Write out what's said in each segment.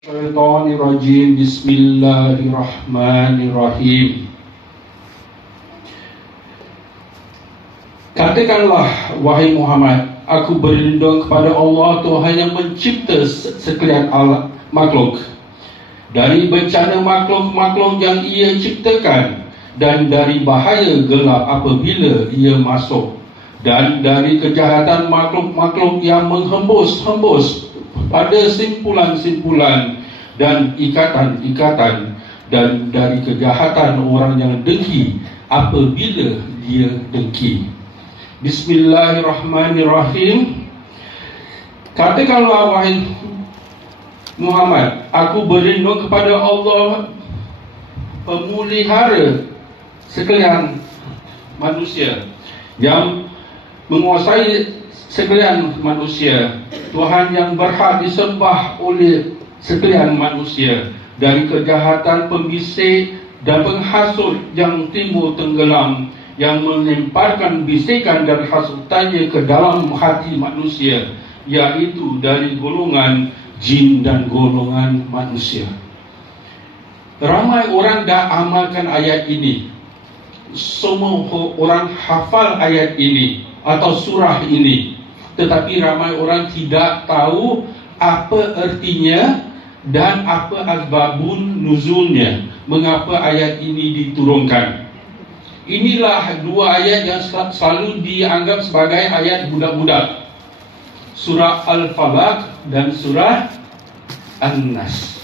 Syaitanirrajim. Bismillahirrahmanirrahim. Katakanlah, wahai Muhammad, aku berlindung kepada Allah, Tuhan yang mencipta sekalian makhluk, dari bencana makhluk-makhluk yang ia ciptakan, dan dari bahaya gelap apabila ia masuk, dan dari kejahatan makhluk-makhluk yang menghembus pada simpulan-simpulan dan ikatan-ikatan, dan dari kejahatan orang yang dengki apabila dia dengki. Bismillahirrahmanirrahim. Katakanlah, wahai Muhammad, aku berlindung kepada Allah, pemelihara sekalian manusia, yang menguasai sekalian manusia, Tuhan yang berhak disembah oleh sekalian manusia, dari kejahatan pembisik dan penghasut yang timbul tenggelam, yang melemparkan bisikan dan hasutannya ke dalam hati manusia, yaitu dari golongan jin dan golongan manusia. Ramai orang dah amalkan ayat ini. Semua orang hafal ayat ini atau surah ini, tetapi ramai orang tidak tahu apa artinya dan apa asbabun nuzulnya, mengapa ayat ini diturunkan. Inilah dua ayat yang selalu dianggap sebagai ayat budak-budak, surah Al-Falaq dan surah An-Nas.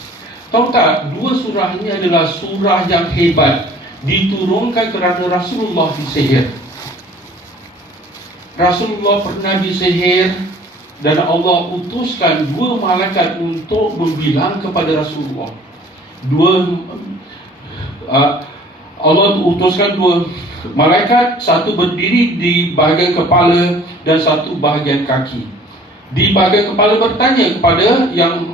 Tahu tak, dua surah ini adalah surah yang hebat, diturunkan kerana Rasulullah disihir. Rasulullah pernah disihir, dan Allah utuskan dua malaikat untuk membilang kepada Rasulullah. Allah utuskan dua malaikat, satu berdiri di bahagian kepala dan satu bahagian kaki. Di bahagian kepala bertanya kepada yang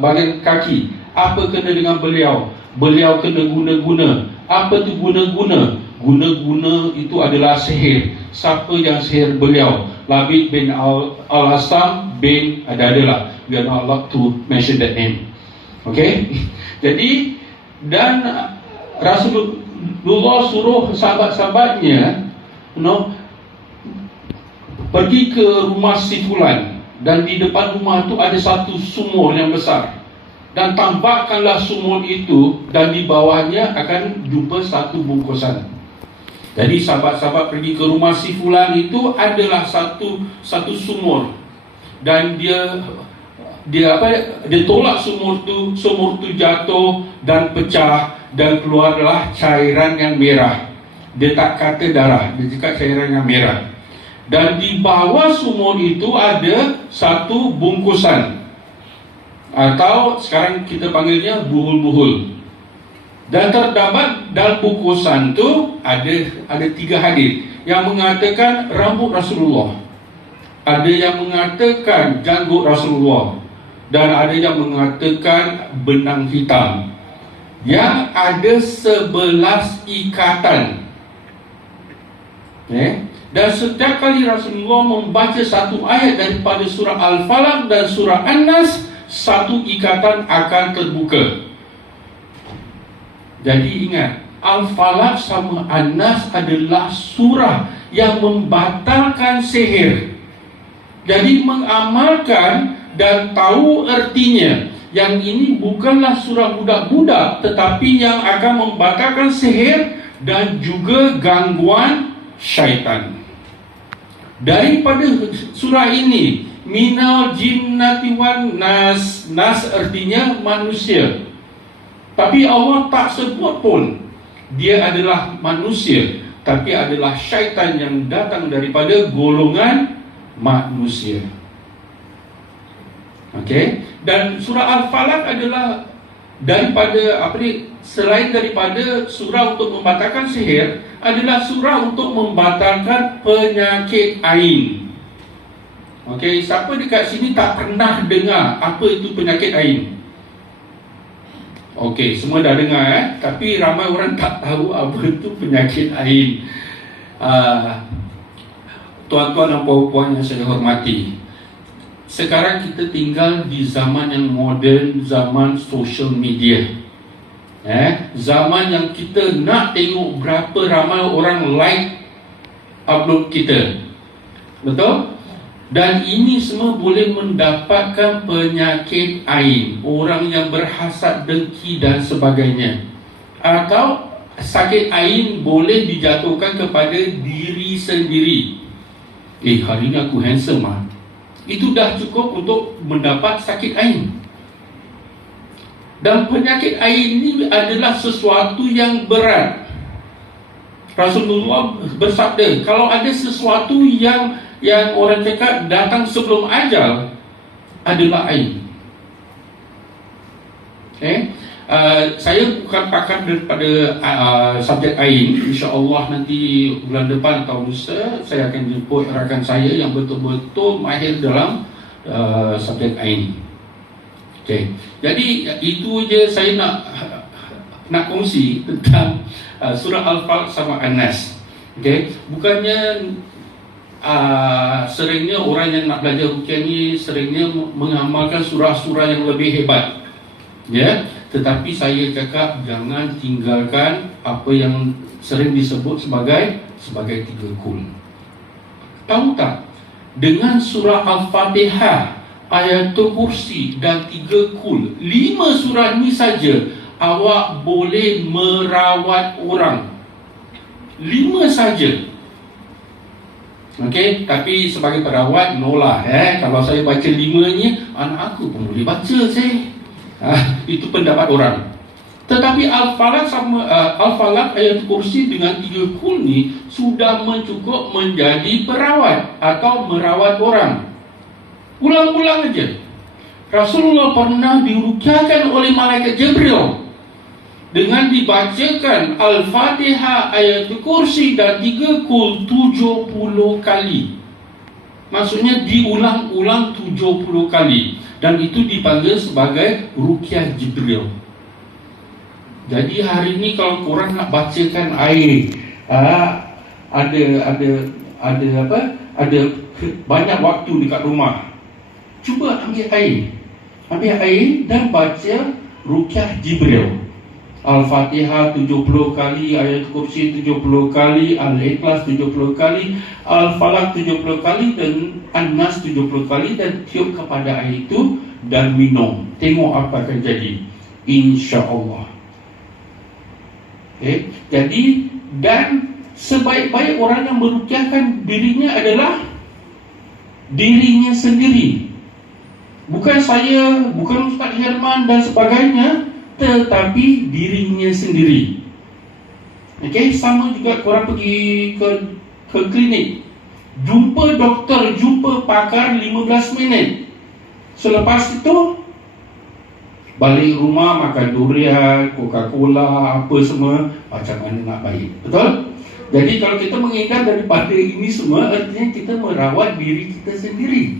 bahagian kaki, apa kena dengan beliau? Beliau kena guna-guna. Apa tu guna-guna? Guna-guna itu adalah sihir. Siapa yang sihir beliau? Labid bin Al-Asam bin adalah. We are not allowed to mention that name. Okay? Jadi, dan Rasulullah suruh sahabat-sahabatnya pergi ke rumah si fulan, dan di depan rumah itu ada satu sumur yang besar, dan tambahkanlah sumur itu, dan di bawahnya akan jumpa satu bungkusan. Jadi sahabat-sahabat pergi ke rumah si fulan, itu adalah satu sumur, dan dia tolak sumur tu jatuh dan pecah, dan keluarlah cairan yang merah. Dia tak kata darah, dia cakap cairan yang merah. Dan di bawah sumur itu ada satu bungkusan, atau sekarang kita panggilnya buhul-buhul. Dan terdapat dalam bungkusan tu ada tiga hadis yang mengatakan rambut Rasulullah, ada yang mengatakan janggut Rasulullah, dan ada yang mengatakan benang hitam, yang ada 11 ikatan. Dan setiap kali Rasulullah membaca satu ayat daripada surah Al-Falaq dan surah An-Nas, satu ikatan akan terbuka. Jadi ingat, Al-Falaq sama An-Nas adalah surah yang membatalkan sihir. Jadi mengamalkan dan tahu artinya, yang ini bukanlah surah budak-budak, tetapi yang akan membatalkan sihir dan juga gangguan syaitan. Daripada surah ini, minal jinnati wan nas. Nas artinya manusia, tapi Allah tak sebut pun dia adalah manusia, tapi adalah syaitan yang datang daripada golongan manusia. Okey, dan surah Al-Falaq adalah daripada selain daripada surah untuk membatalkan sihir, adalah surah untuk membatalkan penyakit ain. Okey, siapa dekat sini tak pernah dengar apa itu penyakit ain? Okey, semua dah dengar tapi ramai orang tak tahu apa itu penyakit ain. Tuan-tuan dan puan-puan yang saya hormati, sekarang kita tinggal di zaman yang moden, zaman social media. Zaman yang kita nak tengok berapa ramai orang like upload kita. Betul? Dan ini semua boleh mendapatkan penyakit ain, orang yang berhasad, dengki dan sebagainya. Atau sakit ain boleh dijatuhkan kepada diri sendiri. Hari ni aku handsome ah. Itu dah cukup untuk mendapat sakit ain. Dan penyakit ain ini adalah sesuatu yang berat. Rasulullah bersabda, kalau ada sesuatu yang orang cakap datang sebelum ajal, adalah ain. Saya bukan pakar daripada subjek ain. InsyaAllah nanti bulan depan atau lusa saya akan jemput rakan saya yang betul-betul mahir dalam subjek ain. Jadi itu je saya nak kongsi tentang surah Al-Falaq sama An-Nas. Bukannya seringnya orang yang nak belajar ruqyah ni seringnya mengamalkan surah-surah yang lebih hebat. Tetapi saya cakap jangan tinggalkan apa yang sering disebut sebagai 3 kul. Tahu tak? Dengan surah Al-Fatihah, Ayatul Kursi dan 3 kul, 5 surah ni saja awak boleh merawat orang. 5 saja. Tapi sebagai perawat, no lah. Kalau saya baca 5 ni, anak aku pun boleh baca saya. Itu pendapat orang. Tetapi Al-Falaq sama Al-Falaq Ayatul Kursi dengan 3 kul ni sudah mencukup menjadi perawat atau merawat orang. Ulang-ulang aja. Rasulullah pernah diruqyahkan oleh malaikat Jibril dengan dibacakan Al-Fatihah, Ayatul Kursi dan 3 kul 70 kali. Maksudnya diulang-ulang 70 kali. Dan itu dipanggil sebagai ruqyah Jibril. Jadi hari ni kalau korang nak bacakan air, ada banyak waktu dekat rumah, cuba ambil air dan baca ruqyah Jibril. Al-Fatihah 70 kali, Ayatul Kursi 70 kali, Al-Ikhlas 70 kali, Al-Falaq 70 kali dan An-Nas 70 kali, dan tiup kepada air itu dan minum. Tengok apa akan jadi, insya-Allah. Jadi, dan sebaik-baik orang yang meruqyahkan dirinya adalah dirinya sendiri. Bukan saya, bukan Ustaz Herman dan sebagainya, tetapi dirinya sendiri. Sama juga korang pergi ke klinik, jumpa doktor, jumpa pakar 15 minit. Selepas itu balik rumah makan durian, Coca-Cola, apa semua, macam mana nak baik. Betul? Jadi kalau kita menghindar daripada ini semua, artinya kita merawat diri kita sendiri.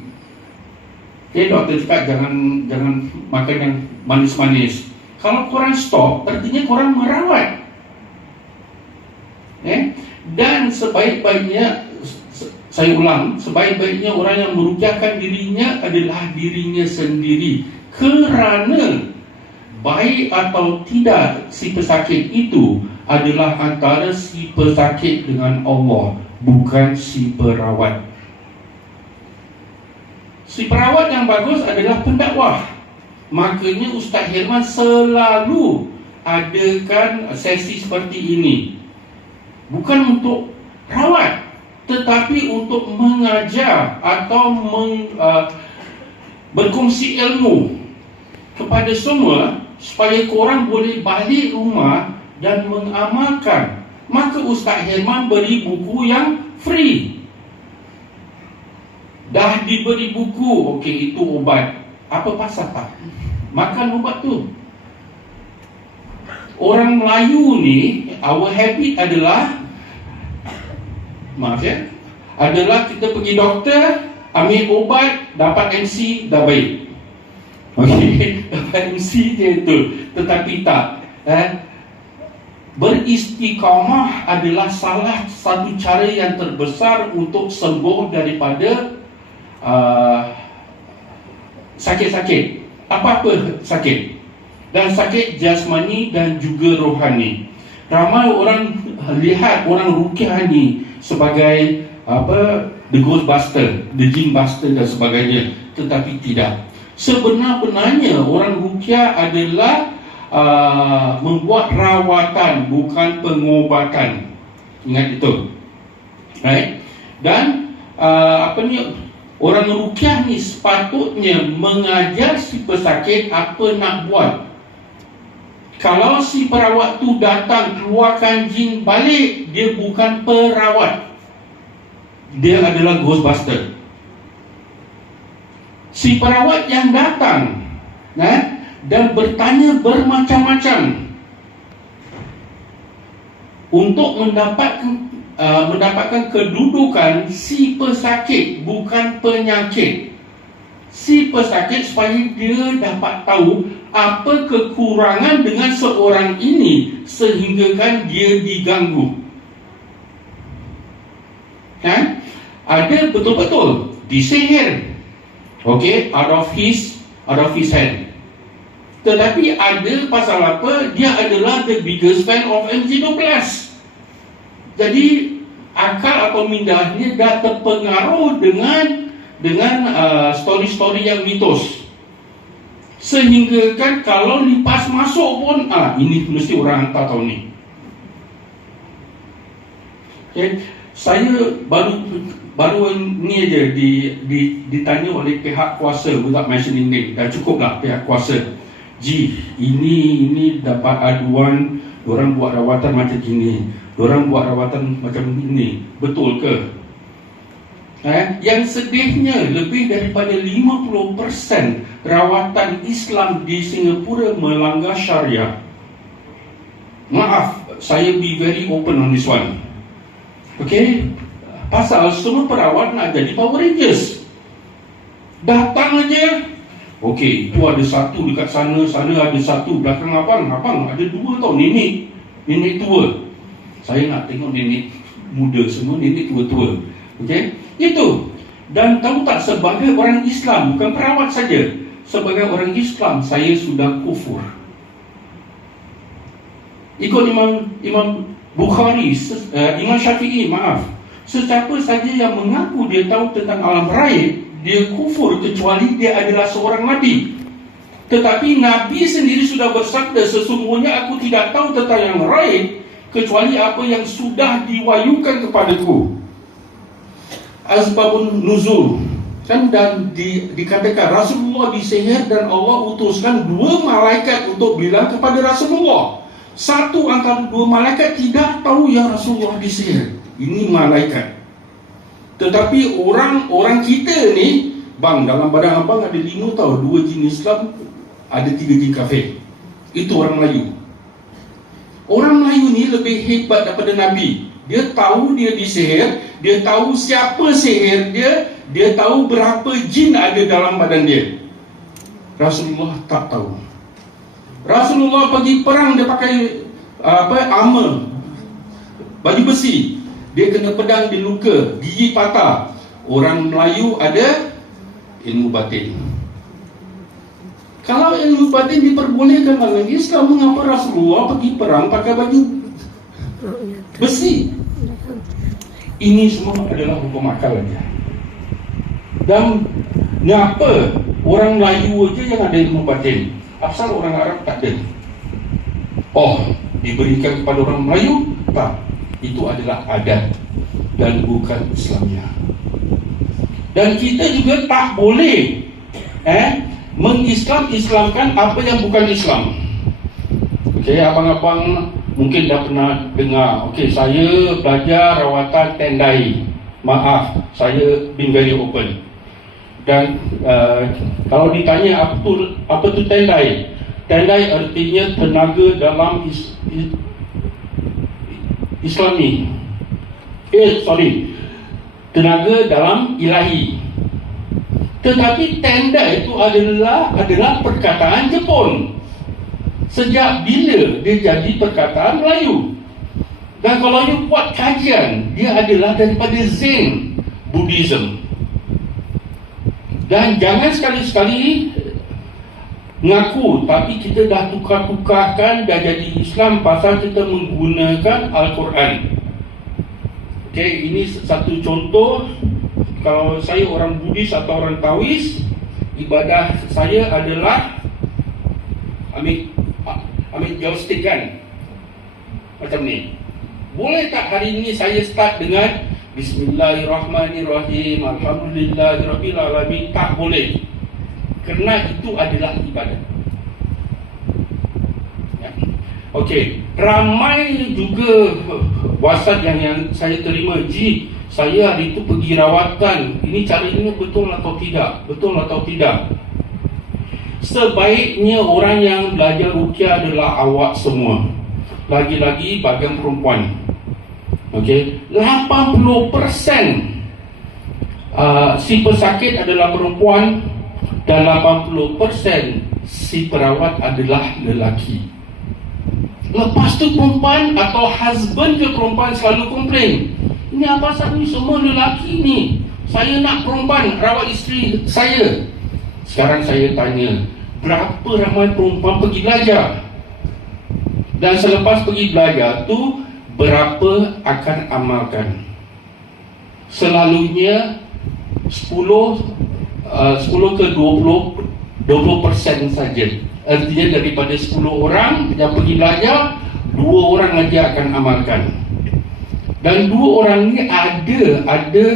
Doktor cakap jangan makan yang manis-manis. Kalau korang stop, artinya korang merawat. Dan sebaik-baiknya, saya ulang, sebaik-baiknya orang yang meruqyahkan dirinya adalah dirinya sendiri. Kerana baik atau tidak si pesakit itu adalah antara si pesakit dengan Allah, bukan si perawat. Si perawat yang bagus adalah pendakwah. Makanya Ustaz Herman selalu adakan sesi seperti ini. Bukan untuk rawat, tetapi untuk mengajar atau berkongsi ilmu kepada semua, supaya korang boleh balik rumah dan mengamalkan. Maka Ustaz Herman beri buku yang free. Dah diberi buku, okey, itu obat. Apa pasal tak? Makan ubat tu. Orang Melayu ni, our habit adalah, adalah kita pergi doktor, ambil ubat, dapat MC, dah baik. Okey, dapat MC je tu. Tetapi tak. Beristiqamah adalah salah satu cara yang terbesar untuk sembuh daripada sakit-sakit. Apa-apa sakit. Dan sakit jasmani dan juga rohani. Ramai orang lihat orang ruqyah ni sebagai the ghostbuster, the jinbuster dan sebagainya. Tetapi tidak. Sebenar-benarnya orang ruqyah adalah membuat rawatan, bukan pengobatan. Ingat itu. Right? Dan orang ruqyah ni sepatutnya mengajar si pesakit apa nak buat. Kalau si perawat tu datang keluarkan jin balik, dia bukan perawat. Dia adalah ghostbuster. Si perawat yang datang dan bertanya bermacam-macam untuk mendapatkan kedudukan si pesakit, bukan penyakit. Si pesakit supaya dia dapat tahu apa kekurangan dengan seorang ini sehinggakan dia diganggu. Kan? Ada betul-betul disihir. Okay, out of his hand. Tetapi ada pasal apa? Dia adalah the biggest fan of MG12. Jadi akal atau mindahnya dah terpengaruh dengan story-story yang mitos. Sehingga kan kalau lipas masuk pun ini mesti orang hantar tahu ni. Okay. Saya baru ni aja ditanya oleh pihak kuasa, without mentioning name. Dah cukuplah pihak kuasa. Ini dapat aduan, orang buat rawatan macam gini, orang buat rawatan macam ini. Betul ke? Yang sedihnya, lebih daripada 50% rawatan Islam di Singapura melanggar syariah. Maaf, saya be very open on this one. Okay, pasal semua perawat nak jadi Power Rangers. Datang aja. Okay, tu ada satu dekat sana ada satu. Belakang abang ada dua tau, nenek tua. Saya nak tengok nenek muda semua, nenek tua-tua. Okay, itu. Dan tahu tak, sebagai orang Islam, bukan perawat saja, sebagai orang Islam, saya sudah kufur. Ikut Imam Bukhari, Imam Syafi'i, maaf, sesiapa saja yang mengaku dia tahu tentang alam raib, dia kufur kecuali dia adalah seorang Nabi. Tetapi Nabi sendiri sudah bersabda, sesungguhnya aku tidak tahu tentang yang raib kecuali apa yang sudah diwahyukan kepadaku. Asbabun nuzul kan, dan dikatakan Rasulullah disihir dan Allah utuskan 2 malaikat untuk bilang kepada Rasulullah. Satu antara 2 malaikat tidak tahu yang Rasulullah disihir. Ini malaikat. Tetapi orang kita ni, bang, dalam badan abang ada 5 tau, 2 jin Islam, ada 3 jin kafir. Itu orang Melayu. Orang Melayu ni lebih hebat daripada Nabi. Dia tahu dia disihir, dia tahu siapa sihir dia tahu berapa jin ada dalam badan dia. Rasulullah tak tahu. Rasulullah pergi perang, dia pakai armor, baju besi. Dia kena pedang, dia luka, gigi patah. Orang Melayu ada ilmu batin. Kalau ilmu batin diperbolehkan dalam Islam, mengapa Rasulullah pergi perang pakai baju besi? Ini semua adalah hukum akal saja. Dan kenapa orang Melayu aja yang ada ilmu batin, asal orang Arab tak ada? Diberikan kepada orang Melayu? Tak. Itu adalah adat dan bukan Islamnya. Dan kita juga tak boleh mengislamkan apa yang bukan Islam. Okay, abang-abang mungkin dah pernah dengar. Okay, saya belajar rawatan tendai. Maaf, saya been very open. Dan kalau ditanya apa tu tendai? Tendai artinya tenaga dalam Islami. Tenaga dalam ilahi. Tetapi tenda itu adalah perkataan Jepun. Sejak bila dia jadi perkataan Melayu? Dan kalau you buat kajian, dia adalah daripada Zen Buddhism. Dan jangan sekali-sekali ngaku tapi kita dah tukar-tukarkan, dah jadi Islam pasal kita menggunakan Al-Quran. Okay, ini satu contoh. Kalau saya orang Buddhis atau orang Taois, ibadah saya adalah ambil joystick kan, macam ni. Boleh tak hari ini saya start dengan Bismillahirrahmanirrahim, Alhamdulillahirabbil alamin? Tak boleh, kerana itu adalah ibadah. Ya. Okey, ramai juga WhatsApp yang saya terima, Ji, saya hari itu pergi rawatan, ini cara ini betul atau tidak? Betul atau tidak? Sebaiknya orang yang belajar ruqyah adalah awak semua, lagi-lagi bagian perempuan. Okey, 80% si pesakit adalah perempuan dan 80% si perawat adalah lelaki. Lepas tu perempuan atau husband ke perempuan selalu komplain, ini apa pasal ni semua lelaki ni, saya nak perempuan rawat isteri saya. Sekarang saya tanya, berapa ramai perempuan pergi belajar? Dan selepas pergi belajar tu, berapa akan amalkan? Selalunya 10 ke 20% saja. Artinya daripada 10 orang yang pergi belajar, 2 orang aja akan amalkan. Dan 2 orang ni ada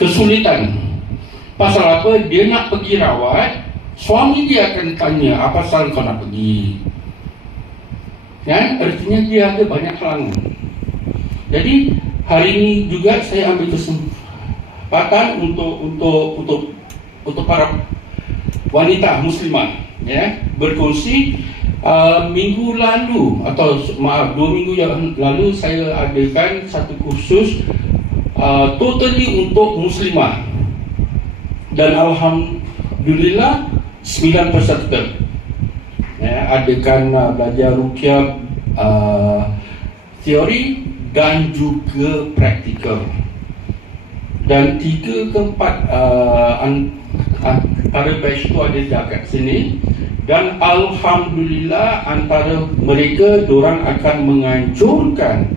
kesulitan. Pasal apa? Dia nak pergi rawat, suami dia akan tanya, apa pasal kau nak pergi? Ya, artinya dia ada banyak halangan. Jadi hari ini juga saya ambil kesempatan untuk para wanita muslimah, ya, berkongsi. Minggu lalu atau 2 minggu yang lalu saya adakan satu kursus totally untuk muslimah, dan alhamdulillah 9 peserta, ya, adakan belajar ruqyah teori dan juga praktikal. Dan 3 ke 4 antara batch itu ada dekat sini. Dan alhamdulillah antara mereka, diorang akan menganjurkan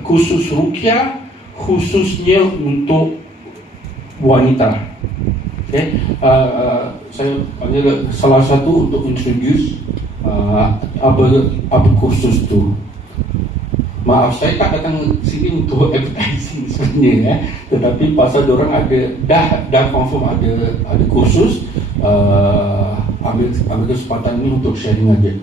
khusus ruqyah khususnya untuk wanita. Okay. Saya panggil salah satu untuk introduce apa kursus tu. Maaf, saya tak datang sini untuk advertising sebenarnya, tetapi pasal diorang ada dah confirm ada kursus, ambil kesempatan ini untuk sharing aja.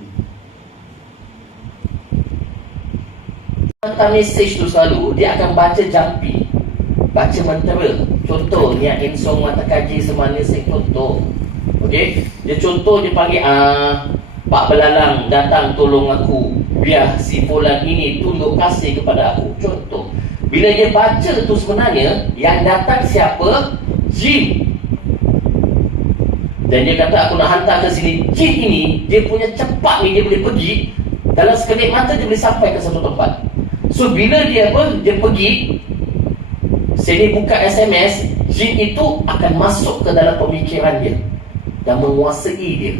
Hantar mesej tu selalu dia akan baca jampi, baca mentera. Contoh ni insong mata kaji semana sing contoh. Okey, dia contoh dia panggil Pak Belalang datang tolong aku, biar si fulan ini tunduk kasih kepada aku. Contoh. Bila dia baca tu sebenarnya yang datang siapa? Jin. Dan dia kata aku nak hantar ke sini. Jin ini dia punya cepat ni, dia boleh pergi dalam sekelip mata, dia boleh sampai ke satu tempat. So bila dia pergi, sini buka SMS, jin itu akan masuk ke dalam pemikiran dia dan menguasai dia.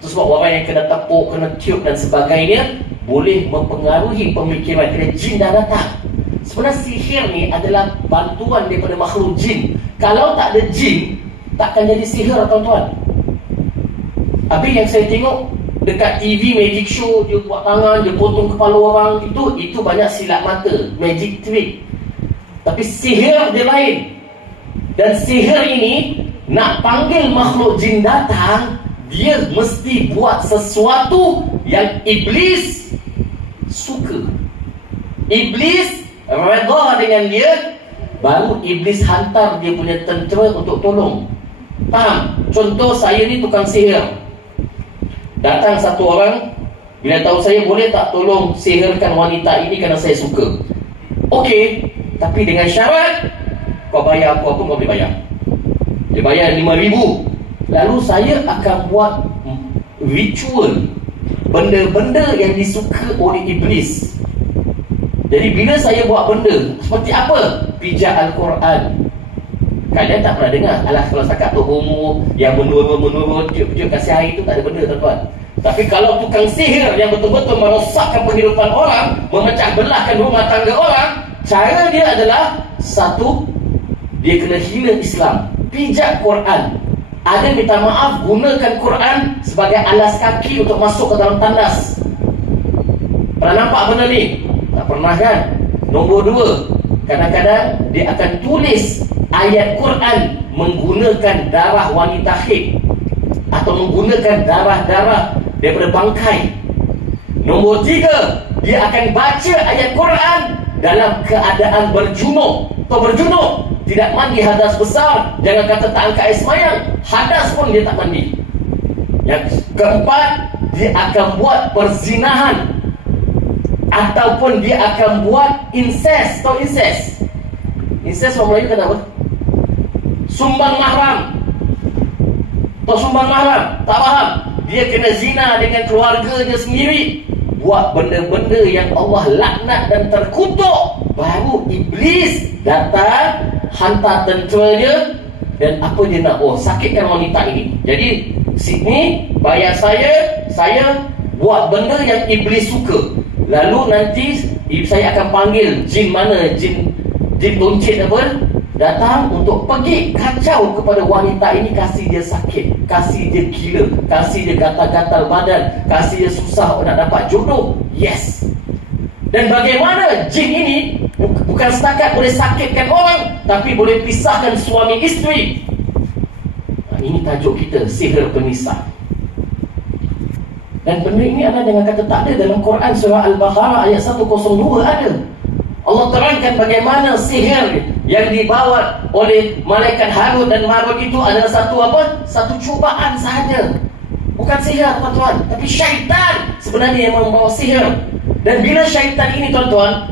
Itu sebab orang yang kena tepuk, kena tiup dan sebagainya boleh mempengaruhi pemikiran. Kerana jin dah datang. Sebenarnya sihir ni adalah bantuan daripada makhluk jin. Kalau tak ada jin, takkan jadi sihir, tuan-tuan. Habis yang saya tengok dekat TV magic show, dia buat tangan, dia potong kepala orang, itu banyak silap mata, magic trick. Tapi sihir dia lain. Dan sihir ini nak panggil makhluk jin datang, dia mesti buat sesuatu yang iblis suka. Iblis redha dengan dia, baru iblis hantar dia punya tentera untuk tolong. Faham? Contoh saya ni tukang sihir. Datang satu orang, bila tahu saya, boleh tak tolong sihirkan wanita ini kerana saya suka. Okey, tapi dengan syarat kau bayar aku apa kau boleh bayar. Dia bayar 5,000. Lalu saya akan buat ritual, benda-benda yang disuka oleh iblis. Jadi bila saya buat benda seperti apa? Pijak Al-Quran, Kalian tak pernah dengar alah kalau setakat tu homo yang menurun tiup-tiup kasih air tu tak ada benda tuan-tuan. Tapi kalau tukang sihir yang betul-betul merosakkan kehidupan orang, memecah belahkan rumah tangga orang, cara dia adalah satu, dia kena hina Islam, pijak Quran. Ada minta maaf, gunakan Quran sebagai alas kaki untuk masuk ke dalam tandas. Pernah nampak benda ni? Tak pernah kan? Nombor dua, kadang-kadang dia akan tulis ayat Quran menggunakan darah wanita haid atau menggunakan darah-darah daripada bangkai. Nombor tiga, dia akan baca ayat Quran dalam keadaan berjunub. Atau berjunub, tidak mandi hadas besar. Jangan kata tak angkat air semayang, hadas pun dia tak mandi. Yang keempat, dia akan buat perzinahan ataupun dia akan buat incest. Tahu incest? Incest orang Melayu kata apa? Sumbang mahram. Tahu sumbang mahram? Tak faham. Dia kena zina dengan keluarganya sendiri, buat benda-benda yang Allah laknat dan terkutuk. Baru iblis datang, hantar tentera dia, dan apa dia nak? Oh, sakitkan wanita ini. Jadi sini bayar saya buat benda yang iblis suka. Lalu nanti saya akan panggil jin mana, jin buncit apa, datang untuk pergi kacau kepada wanita ini, kasih dia sakit, kasih dia gila, kasih dia gatal-gatal badan, kasih dia susah nak dapat jodoh. Yes. Dan bagaimana jin ini bukan setakat boleh sakitkan orang, tapi boleh pisahkan suami isteri. Ini tajuk kita, sihir pemisah. Dan benda ini ada dengan kata tak ada dalam Quran surah Al-Baqarah ayat 102 ada. Allah terangkan bagaimana sihir yang dibawa oleh malaikat Harut dan Marut itu adalah satu apa? Satu cubaan sahaja. Bukan sihir tuan-tuan, tapi syaitan sebenarnya yang membawa sihir. Dan bila syaitan ini tuan-tuan,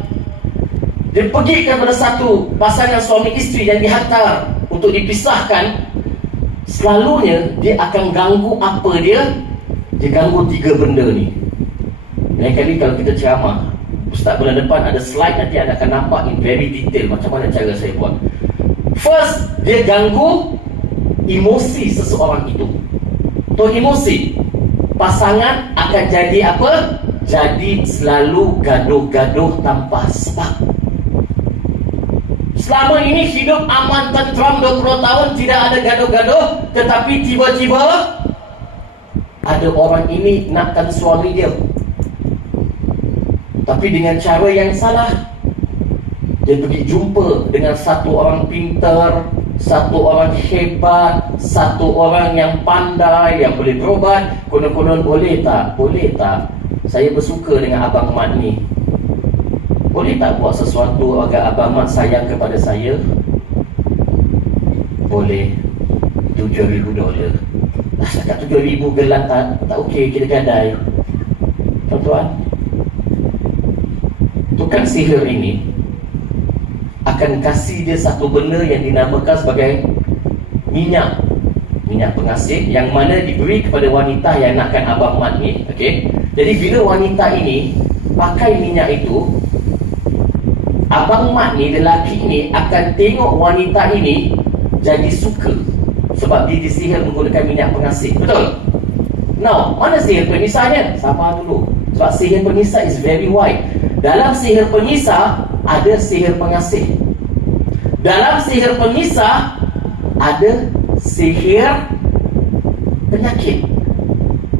dia pergi kepada satu pasangan suami isteri yang dihantar untuk dipisahkan, selalunya dia akan ganggu apa dia? Dia ganggu tiga benda ni. Lain kali kalau kita ceramah, Ustaz bulan depan ada slide, nanti anda akan nampak in very detail macam mana cara saya buat. First, dia ganggu emosi seseorang itu. Tuh emosi, pasangan akan jadi apa? Jadi selalu gaduh-gaduh tanpa sebab. Selama ini hidup aman tentram 20 tahun, tidak ada gaduh-gaduh, tetapi tiba-tiba ada orang ini nakkan suami dia, tapi dengan cara yang salah. Dia pergi jumpa dengan satu orang pintar, satu orang hebat, satu orang yang pandai, yang boleh berubat. Konon-konon boleh tak? Boleh tak? Saya bersuka dengan Abang Mat ni. Boleh tak buat sesuatu agar Abang Mat sayang kepada saya? Boleh. $7,000. Setakat $7,000 gelang tak okey, kita gadai. Tuan-tuan, tukang sihir ini akan kasih dia satu benda yang dinamakan sebagai minyak pengasih, yang mana diberi kepada wanita yang nakkan Abang Mat ni. Okey. Jadi bila wanita ini pakai minyak itu, Abang Mat ni, lelaki ni akan tengok wanita ini jadi suka, sebab dia disihir menggunakan minyak pengasih. Betul? Now, mana sihir pemisahnya? Sabar dulu. Sebab sihir pemisah is very wide. Dalam sihir pemisah ada sihir pengasih. Dalam sihir pemisah ada sihir penyakit.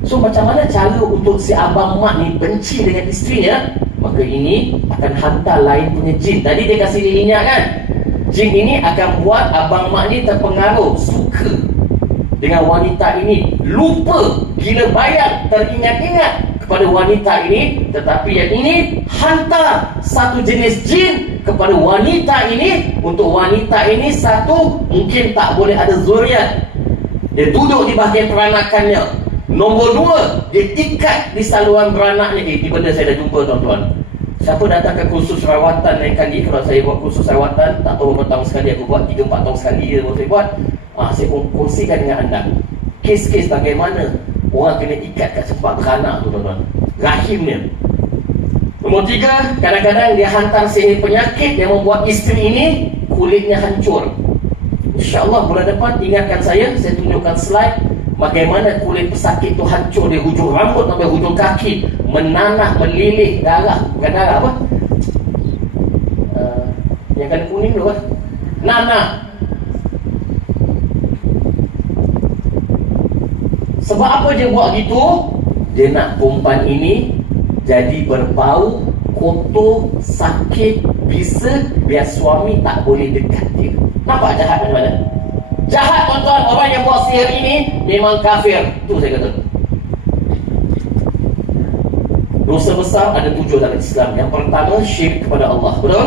So macam mana cara untuk si Abang Mat ni benci dengan isterinya? Maka ini akan hantar lain punya jin. Tadi dia kasih dia minyak kan? Jin ini akan buat Abang Mat ni terpengaruh, suka dengan wanita ini, lupa, gila bayang, teringat-ingat kepada wanita ini. Tetapi yang ini hantar satu jenis jin kepada wanita ini, untuk wanita ini satu, mungkin tak boleh ada zuriat, dia duduk di bahagian peranakannya. Nombor dua, dia ikat di saluran beranaknya. Ini benda saya dah jumpa tuan-tuan. Siapa datang ke kursus rawatan lain kali, kalau saya buat kursus rawatan, tak tahu berapa tahun sekali aku buat, 3-4 tahun sekali je saya buat. Saya kongsikan dengan anda kes-kes bagaimana orang kena ikat kat tempat beranak tu tuan-tuan, rahimnya. Nombor tiga, kadang-kadang dia hantar sihir penyakit yang membuat isteri ini kulitnya hancur. InsyaAllah bulan depan ingatkan saya tunjukkan slide bagaimana kulit pesakit tu hancur dari hujung rambut sampai hujung kaki, menanah, melilih darah. Bukan darah apa? Yang kan kuning tu kan? Nanah. Sebab apa dia buat gitu? Dia nak perempuan ini jadi berbau, kotor, sakit, bisa, biar suami tak boleh dekat dia. Nampak jahat macam mana? Jahat tuan-tuan. Orang yang buat sihir ini memang kafir. Itu saya kata. Dosa besar ada 7 dalam Islam. Yang pertama, syirik kepada Allah. Betul?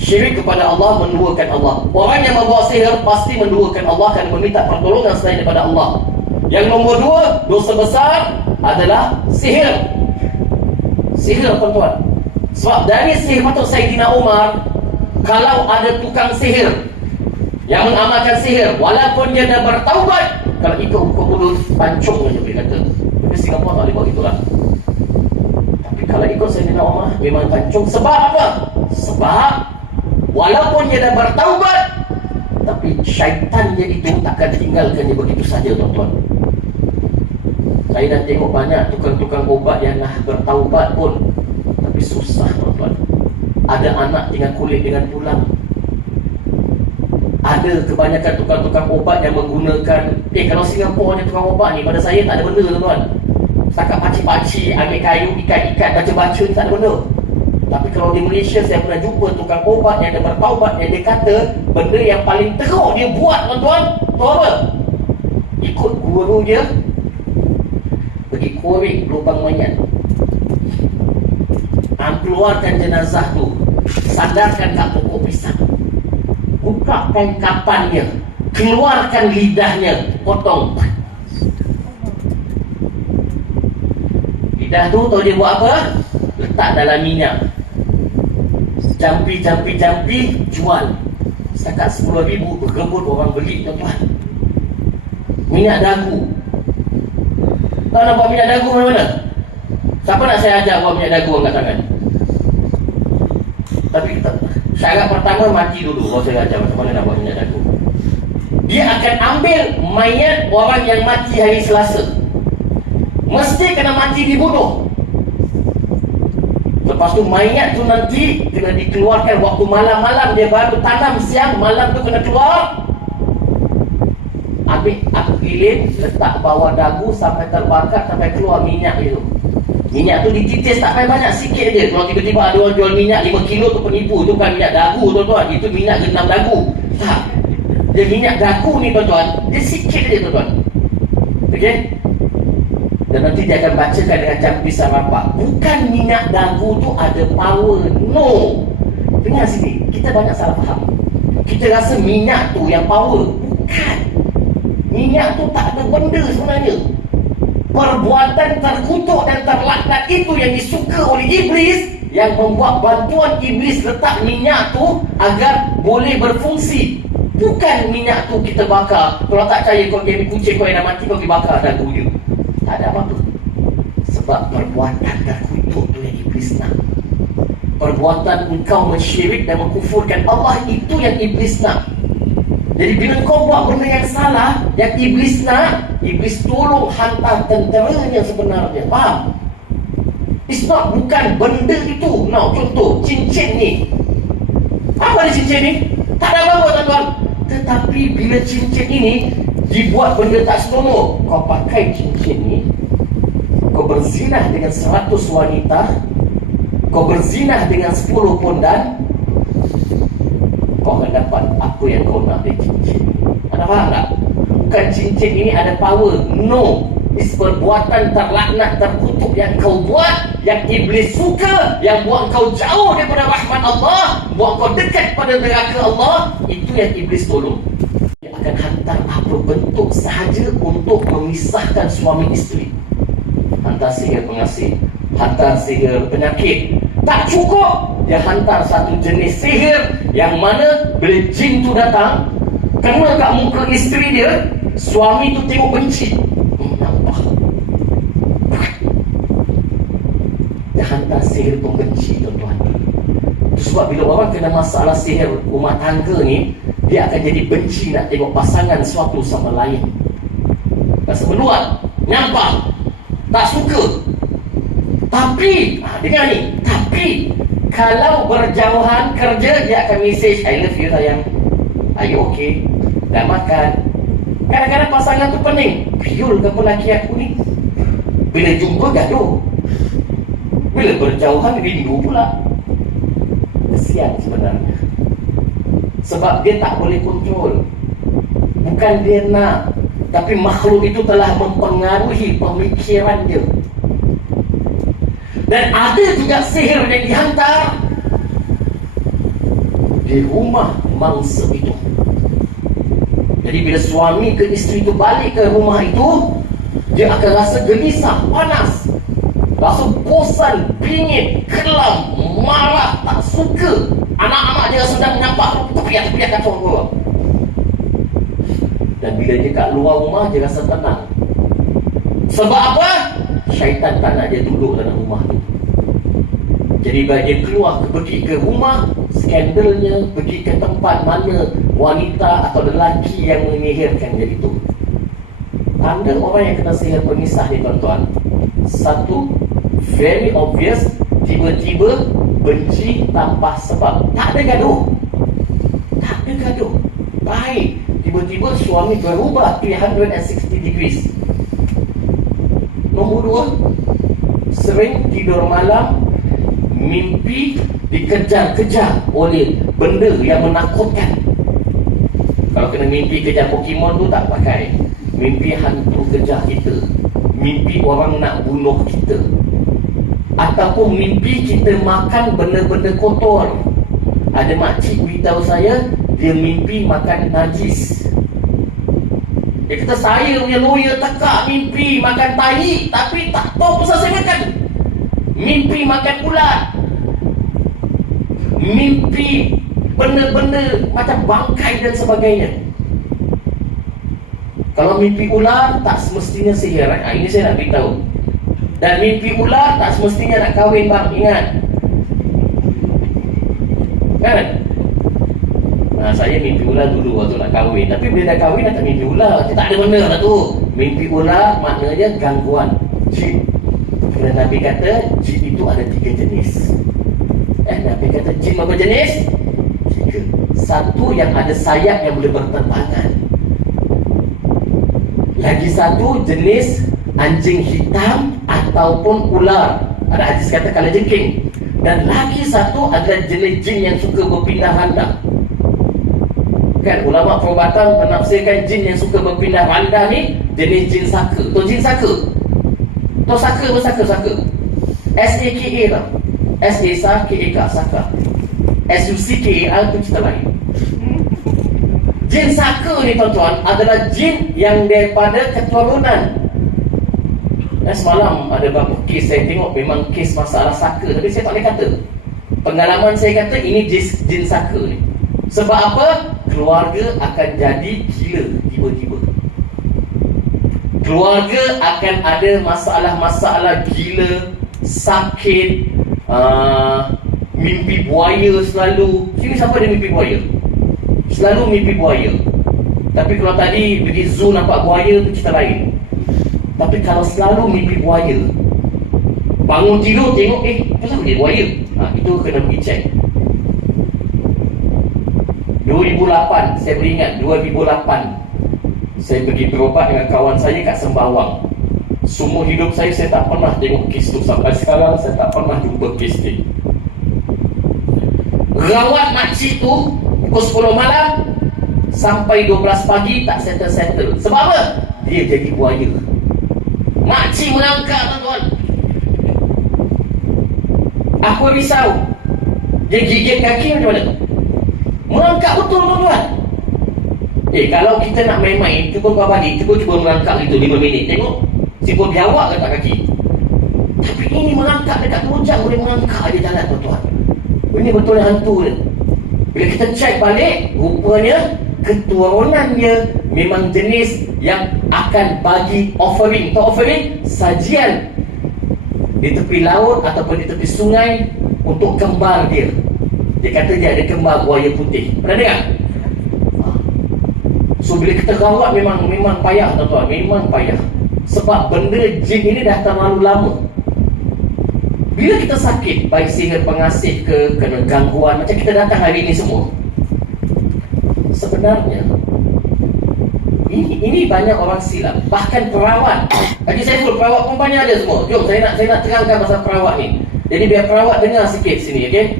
Syirik kepada Allah, menduakan Allah. Orang yang membuat sihir pasti menduakan Allah dan meminta pertolongan selain daripada Allah. Yang nombor 2, dosa besar adalah sihir. Sihir tuan-tuan. Sebab dari sihir patut Sayyidina Umar, kalau ada tukang sihir yang mengamalkan sihir, walaupun dia dah bertaubat, kalau ikut hukum mulut, pancung saja boleh kata. Tapi Singapura tak boleh buat itulah. Tapi kalau ikut Sayyidina Umar, memang pancung. Sebab apa? Sebab walaupun dia dah bertaubat, tapi syaitan dia itu takkan tinggalkan dia begitu saja tuan-tuan. Saya dah tengok banyak tukang-tukang ubat yang dah bertaubat pun, tapi susah tuan-tuan. Ada anak tinggal kulit dengan tulang. Ada kebanyakan tukang-tukang ubat yang menggunakan kalau Singapura ni tukang ubat ni, pada saya tak ada benda tuan-tuan. Setakat paci-paci, ambil kayu, ikat-ikat, baca-baca ni tak ada benda. Tapi kalau di Malaysia saya pernah jumpa tukang ubat yang dia bertaubat, yang dia kata benda yang paling teruk dia buat tuan-tuan, tahu apa? Ikut guru dia pergi korek lubang mayat, keluarkan jenazah tu, sandarkan kat pokok pisang, buka kain kapannya, keluarkan lidahnya, potong. Lidah tu tahu dia buat apa? Letak dalam minyak, jampi, jual. Setakat 10,000 berkebut orang beli tuan-tuan. Minyak dagu. Tahu nak buat minyak dagu mana-mana? Siapa nak saya ajak buat minyak dagu angkat tangan? Tapi kita, syarat pertama mati dulu baru saya ajar macam mana nak buat minyak dagu. Dia akan ambil mayat orang yang mati hari Selasa, mesti kena mati dibunuh. Lepas tu mayat tu nanti kena dikeluarkan waktu malam-malam. Dia baru tanam siang, malam tu kena keluar. Ambil api lilin, letak bawah dagu sampai terbakar, sampai keluar minyak itu. Minyak tu dititis tak payah banyak, sikit je. Kalau tiba-tiba ada orang jual minyak 5 kilo tu penipu. Itu bukan minyak dagu tuan-tuan, itu minyak genam dagu. Tak, dia minyak dagu ni tuan-tuan, dia sikit je tuan-tuan. Okey. Dan nanti dia akan bacakan dengan campisan rapat. Bukan minyak dagu tu ada power. No. Dengar sini, kita banyak salah faham. Kita rasa minyak tu yang power. Bukan. Minyak tu tak ada benda sebenarnya. Perbuatan terkutuk dan terlaknat itu yang disuka oleh iblis, yang membuat bantuan iblis letak minyak tu agar boleh berfungsi. Bukan minyak tu kita bakar. Kalau tak percaya kau game kucing kau yang dah mati, kau pergi bakar dagu dia. Tak ada apa-apa. Sebab perbuatan terkutuk tu yang iblis nak. Perbuatan engkau mensyirik dan mengkufurkan Allah, itu yang iblis nak. Jadi bila kau buat benda yang salah, yang iblis nak, iblis tolong hantar tenteranya sebenarnya. Faham? It's not, bukan benda itu. Now, contoh, cincin ni. Apa ada cincin ni? Tak ada apa-apa tuan-tuan. Tetapi bila cincin ini dibuat benda tak senonoh, kau pakai cincin ni, kau berzinah dengan 100 wanita, kau berzinah dengan 10 pondan, kau akan dapat apa yang kau nak dari cincin. Anda faham tak? Bukan cincin ini ada power. No. It's perbuatan terlaknat, terkutuk yang kau buat, yang iblis suka, yang buat kau jauh daripada rahmat Allah, buat kau dekat pada neraka Allah. Itu yang iblis tolong. Dia akan hantar apa bentuk sahaja untuk memisahkan suami isteri. Hantar sihir pengasih, hantar sihir penyakit. Tak cukup, dia hantar satu jenis sihir yang mana bila jin tu datang, kena kat muka isteri dia, suami tu tengok benci. Nampak? Dia hantar sihir pembenci tuan-tuan. Itu sebab bila orang kena masalah sihir rumah tangga ni, dia akan jadi benci nak tengok pasangan suatu sama lain. Rasa meluat, nyampah, tak suka. Tapi, dengar ni, tapi kalau berjauhan kerja, dia akan mesej, I love you sayang, are you okay? Dah makan. Kadang-kadang pasangan tu pening, piul ke lelaki aku ni? Bila jumpa gaduh, bila berjauhan rindu pula. Kesian sebenarnya. Sebab dia tak boleh kontrol. Bukan dia nak, tapi makhluk itu telah mempengaruhi pemikiran dia. Dan ada juga sihir yang dihantar di rumah mangsa itu. Jadi bila suami ke isteri itu balik ke rumah itu, dia akan rasa gelisah, panas, rasa bosan, bingit, kelam, marah, tak suka. Anak-anak dia sedang menyampah tepiak-tepiak kacau keluar. Dan bila dia kat luar rumah, dia rasa tenang. Sebab apa? Syaitan tak nak dia duduk dalam rumah tu. Jadi bila dia keluar, pergi ke rumah, skandalnya, pergi ke tempat mana wanita atau lelaki yang menyihirkan dia itu. Tanda orang yang kena sihir pemisah ni tuan-tuan, satu, very obvious, tiba-tiba benci tanpa sebab. Tak ada gaduh. Tak ada gaduh. Baik. Tiba-tiba suami berubah 360 degrees. Nombor dua, sering tidur malam mimpi dikejar-kejar oleh benda yang menakutkan. Kalau kena mimpi kejar Pokemon tu tak pakai. Mimpi hantu kejar kita, mimpi orang nak bunuh kita, ataupun mimpi kita makan benda-benda kotor. Ada makcik beritahu saya, dia mimpi makan najis. Dia kata, saya punya lawyer tekak mimpi makan tahi, tapi tak tahu pasal saya makan. Mimpi makan ulat, mimpi benda-benda macam bangkai dan sebagainya. Kalau mimpi ular, tak semestinya sihir. Ini saya nak beritahu. Dan mimpi ular tak semestinya nak kahwin, bang. Ingat. Kan? Saya mimpi ular dulu waktu nak kahwin. Tapi bila dah kahwin, dah tak mimpi ular. Tak ada benda lah tu. Mimpi ular maknanya gangguan jin. Kerana Nabi kata jin itu ada 3 jenis. Nabi kata jin berapa jenis? 3. Satu yang ada sayap yang boleh berterbangan. Lagi satu jenis anjing hitam ataupun ular. Ada hadis kata kalajengking. Dan lagi satu adalah jenis jin yang suka berpindah randa. Kan ulama perubatan menafsirkan jin yang suka berpindah randa ni jenis jin saka. Tahu jin saka? Tahu saka apa saka? S-A-K-A tau. S-A-K-A-K, saka. S-U-C-K-A itu cerita lain. Jin saka ni tuan-tuan adalah jin yang daripada keturunan. Semalam ada beberapa kes saya tengok, memang kes masalah saka, tapi saya tak boleh kata. Pengalaman saya kata ini jin saka ni. Sebab apa? Keluarga akan jadi gila tiba-tiba. Keluarga akan ada masalah-masalah gila, sakit, mimpi buaya selalu. Sini siapa ada mimpi buaya? Selalu mimpi buaya. Tapi kalau tadi pergi zoo nampak buaya tu cerita lain. Tapi kalau selalu mimpi buaya, bangun tidur tengok, kenapa dia buaya? Itu kena pergi cek. 2008, saya beringat 2008 saya pergi berobat dengan kawan saya kat Sembawang. Semua hidup saya tak pernah tengok kes tu. Sampai sekarang saya tak pernah jumpa kes ni. Rawat makcik tu pukul 10 malam sampai 12 pagi tak settle-settle. Sebab apa? Dia jadi buaya. Makcik merangkak tuan-tuan. Aku risau. Dia gigit kaki macam mana? Merangkak betul tuan-tuan. Kalau kita nak main-main, cuba kau balik, cuba merangkak itu 5 minit. Tengok siapa biawak ke tak kaki. Tapi ini merangkak dekat rujak, boleh merangkak dia jalan tuan-tuan. Ini betul hantu dia. Bila kita cek balik, rupanya keturunan dia memang jenis yang akan bagi offering. Tahu offering? Sajian di tepi laut ataupun di tepi sungai untuk kembar dia. Dia kata dia ada kembar buaya putih. Pernah dengar? So bila kita rawat memang payah tuan-tuan, memang payah. Sebab benda jin ini dah terlalu lama. Bila kita sakit, baik sihir pengasih ke, kena gangguan, macam kita datang hari ini semua, sebenarnya ini banyak orang silap. Bahkan perawat, Haji Saiful, perawat pun banyak ada semua. Jom saya nak terangkan pasal perawat ni. Jadi biar perawat dengar sikit sini, okey?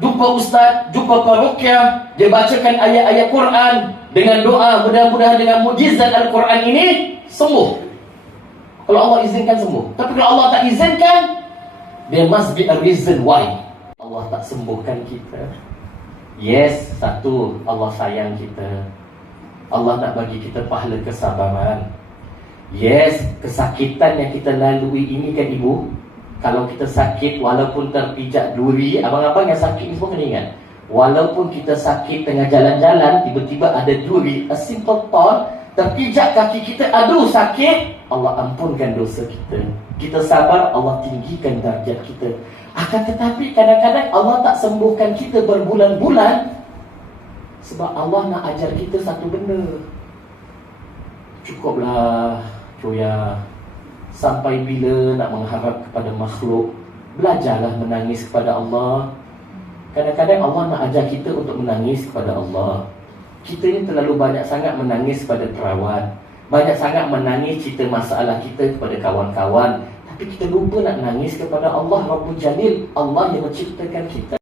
Jumpa ustaz, jumpa peruqyah, dia bacakan ayat-ayat Quran dengan doa, mudah-mudahan dengan mukjizat Al-Quran ini sembuh. Kalau Allah izinkan sembuh. Tapi kalau Allah tak izinkan, there must be a reason why Allah tak sembuhkan kita. Yes, satu, Allah sayang kita. Allah nak bagi kita pahala kesabaran. Yes, kesakitan yang kita lalui ini kan ibu, kalau kita sakit walaupun terpijak duri, abang-abang yang sakit ni semua kena ingat, walaupun kita sakit tengah jalan-jalan, tiba-tiba ada duri, a simple thought, terpijak kaki kita, aduh sakit, Allah ampunkan dosa kita. Kita sabar, Allah tinggikan darjat kita. Akan tetapi kadang-kadang Allah tak sembuhkan kita berbulan-bulan, sebab Allah nak ajar kita satu benda. Cukuplah Joya, sampai bila nak mengharap kepada makhluk? Belajarlah menangis kepada Allah. Kadang-kadang Allah nak ajar kita untuk menangis kepada Allah. Kita ni terlalu banyak sangat menangis kepada perawat, banyak sangat menangis cerita masalah kita kepada kawan-kawan, tapi kita lupa nak nangis kepada Allah Rabbul Jalil, Allah yang menciptakan kita.